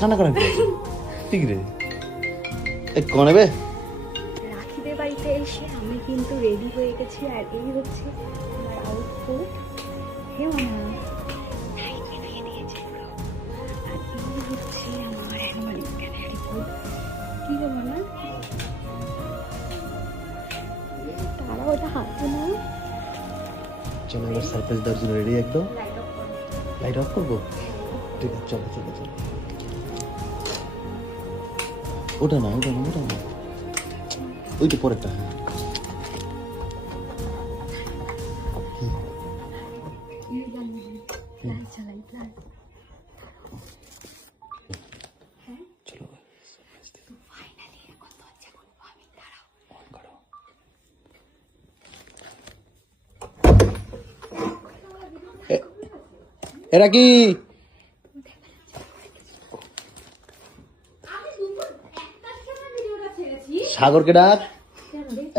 কানা কানা ঠিক রে কোন নেবে? রাখিদের বাড়িতে এসে আমি কিন্তু রেডি হয়ে গেছি, আর এই হচ্ছে আমার আউটফিট। হে মামা নাইট দিয়ে দিয়েছে পুরো। আর এই হচ্ছে আমার অ্যানুয়াল স্ক্যানের রিপোর্ট। কি রে মামা, তারা ওটা হাতে না। চলো এবার সারপ্রাইজ দেওয়ার জন্য রেডি একদম। লাইট অফ করবো? ঠিক আছে চলো চলো চলো। ওটা না ওটা না ওটা না, ওইটা পরেরটা। চলো এরা কি সাগরকে ডাক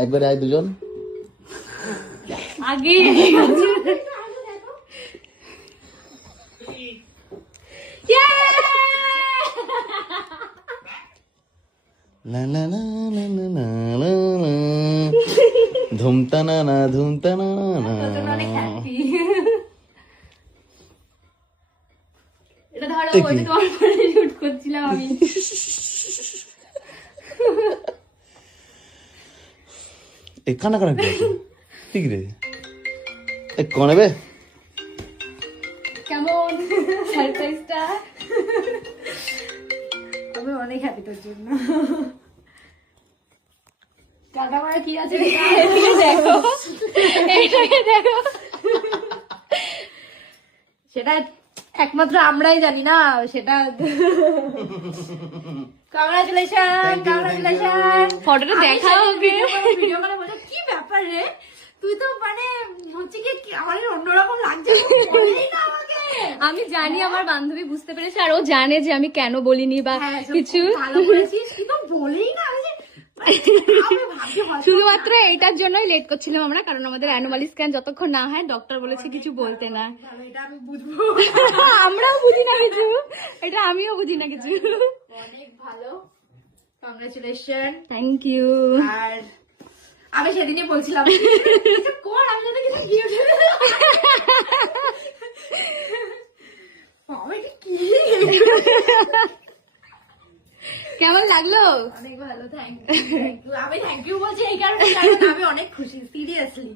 একবারে আয় দুজন। আগে লা লা লা লা লা লা লা লা। ধুমতা না না ধুমতা না না। এটা ধরো, ওই যে তোমার ফোনে শুট করছিলাম আমি। কানা কানা ঠিক রে কোন নেবে? কেমন সারপ্রাইজটা? আমি অনেক হ্যাপি তোর জন্য। টাকা মারা কি আছে দেখো, এইটাকে দেখো। সেটা একমাত্র আমরাই জানি না সেটা। Congratulation congratulation. ফটোটা দেখাও ওকে। ভিডিও করে বলে কি ব্যাপার রে, তুই তো মানে হচ্ছে কি আমার অন্যরকম লাগছে। আমি জানি আমার বান্ধবী বুঝতে পেরেছে, আর ও জানে যে আমি কেন বলিনি বা কিছু। ভালো করেছিস, তুই তো বলেই না। শুধুমাত্র এইটার জন্যই লেট করছিলাম আমরা, কারণ আমাদের অ্যানুয়াল স্ক্যান যতক্ষণ না হয় ডক্টর বলেছে কিছু বলতে না। এটা আমি বুঝবো, আমরাও বুঝি না কিছু, এটা আমিও বুঝি না কিছু। অনেক ভালো, কংগ্রাচুলেশন। Thank you. আর আমি সেদিনই বলছিলাম কোন আমি যদি কিছু গিফট কেমন লাগলো? অনেক ভালো, থ্যাংক ইউ। আমি থ্যাংক ইউ বলছি এই কারণে আমি অনেক খুশি, সিরিয়াসলি।